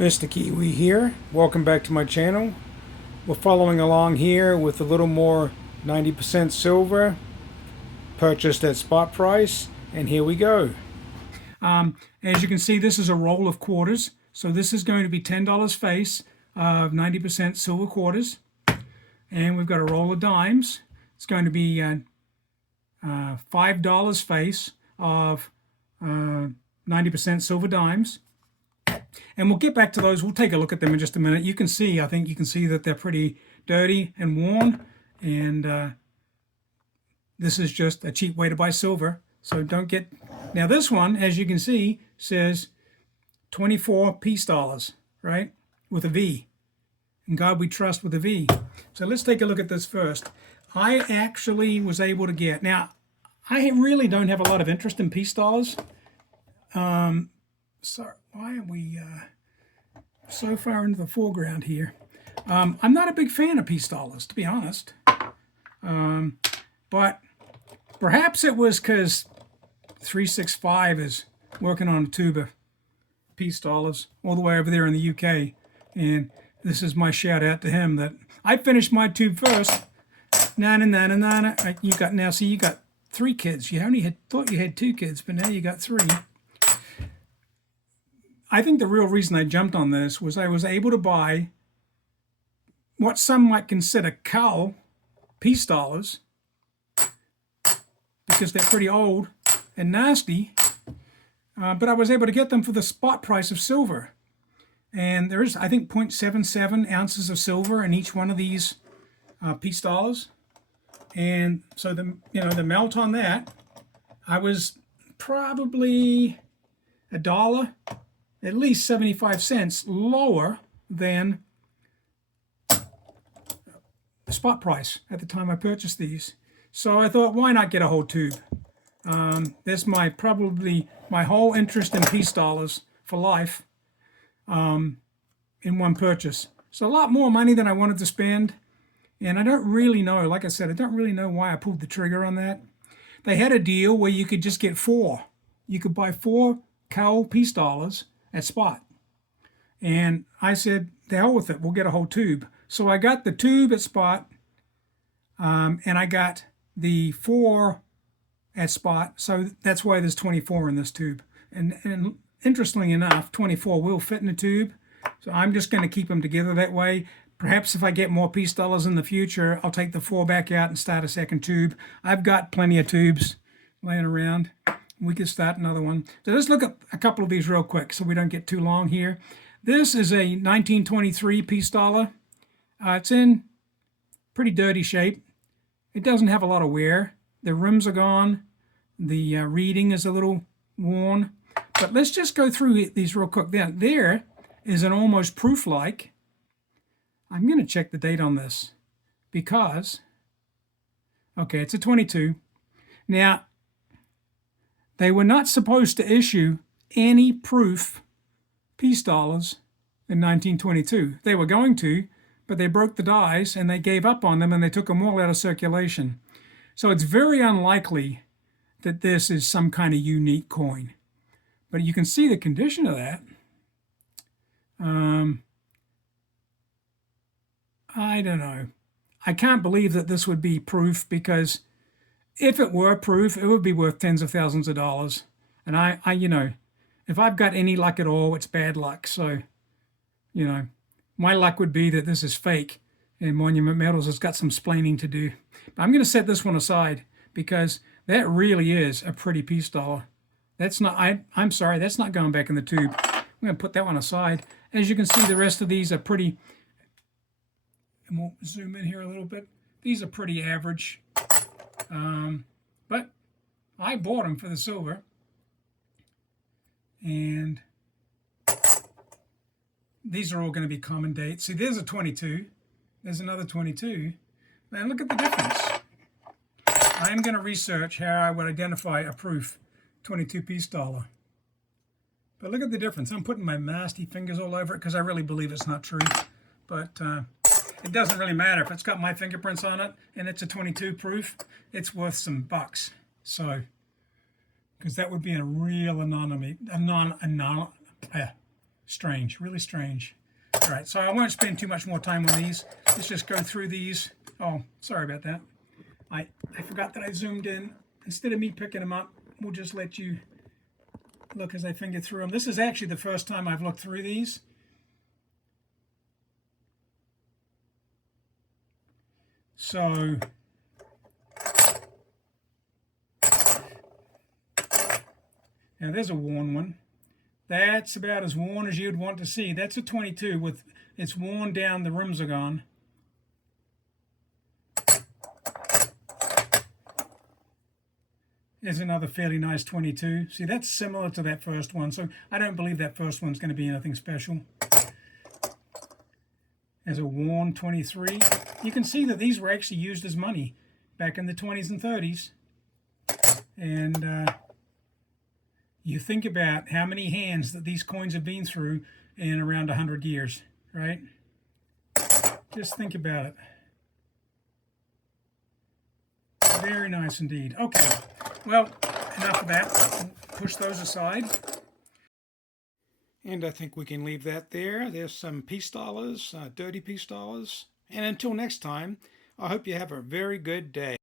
Mr. Kiwi here. Welcome back to my channel. We're following along here with a little more 90% silver purchased at spot price, and here we go. As you can see, this is a roll of quarters. So this is going to be $10 face of 90% silver quarters, and we've got a roll of dimes. It's going to be $5 face of 90% silver dimes. And we'll get back to those. We'll take a look at them in just a minute. You can see, I think you can see that they're pretty dirty and worn. And this is just a cheap way to buy silver. So don't get... Now this one, as you can see, says 24 peace dollars, right? With a V. In God we trust with a V. So let's take a look at this first. I actually was able to get... Now, I really don't have a lot of interest in peace dollars. Sorry, why are we so far into the foreground here? I'm not a big fan of peace dollars, to be honest. But perhaps it was because 365 is working on a tube of peace dollars all the way over there in the UK. And this is my shout out to him that I finished my tube first. You got, now see, you got 3 kids. You only thought you had 2 kids, but now you got 3. I think the real reason I jumped on this was I was able to buy what some might consider cow peace dollars because they're pretty old and nasty, but I was able to get them for the spot price of silver. And there's, I think, 0.77 ounces of silver in each one of these peace dollars. And so the melt on that, I was probably $1, at least 75 cents lower than the spot price at the time I purchased these. So I thought, why not get a whole tube? There's probably my whole interest in peace dollars for life in one purchase. So a lot more money than I wanted to spend. And I don't really know, like I said, I don't really know why I pulled the trigger on that. They had a deal where you could just get 4. You could buy 4 cow peace dollars at spot. And I said, the hell with it, we'll get a whole tube. So I got the tube at spot, and I got the 4 at spot. So that's why there's 24 in this tube. And interestingly enough, 24 will fit in the tube. So I'm just going to keep them together that way. Perhaps if I get more peace dollars in the future, I'll take the 4 back out and start a second tube. I've got plenty of tubes laying around. We could start another one. So let's look at a couple of these real quick so we don't get too long here. This is a 1923 peace dollar. It's in pretty dirty shape. It doesn't have a lot of wear. The rims are gone. The reading is a little worn. But let's just go through these real quick. There is an almost proof-like. I'm going to check the date on this because, okay, it's a 22. Now, they were not supposed to issue any proof peace dollars in 1922. They were going to, but they broke the dies and they gave up on them and they took them all out of circulation. So it's very unlikely that this is some kind of unique coin. But you can see the condition of that. I don't know. I can't believe that this would be proof because if it were proof, it would be worth tens of thousands of dollars. And I if I've got any luck at all, it's bad luck. So, my luck would be that this is fake and Monument Metals has got some splaining to do. But I'm going to set this one aside because that really is a pretty peace dollar. That's not, I'm sorry, that's not going back in the tube. I'm going to put that one aside. As you can see, the rest of these are pretty, and we'll zoom in here a little bit. These are pretty average. But I bought them for the silver. And these are all going to be common dates. See, there's a 22. There's another 22. Now look at the difference. I am going to research how I would identify a proof 22 peace dollar. But look at the difference. I'm putting my nasty fingers all over it because I really believe it's not true. But it doesn't really matter. If it's got my fingerprints on it and it's a 22 proof, it's worth some bucks. So, because that would be a real Strange, really strange. All right, so I won't spend too much more time on these. Let's just go through these. Oh, sorry about that. I forgot that I zoomed in. Instead of me picking them up, we'll just let you look as I finger through them. This is actually the first time I've looked through these. So now there's a worn one. That's about as worn as you'd want to see. That's a 22 with it's worn down, the rims are gone. There's another fairly nice 22. See, that's similar to that first one, so I don't believe that first one's going to be anything special. There's a worn 23. You can see that these were actually used as money back in the 20s and 30s. And you think about how many hands that these coins have been through in around 100 years, right? Just think about it. Very nice indeed. Okay, well, enough of that. Push those aside. And I think we can leave that there. There's some peace dollars, dirty peace dollars. And until next time, I hope you have a very good day.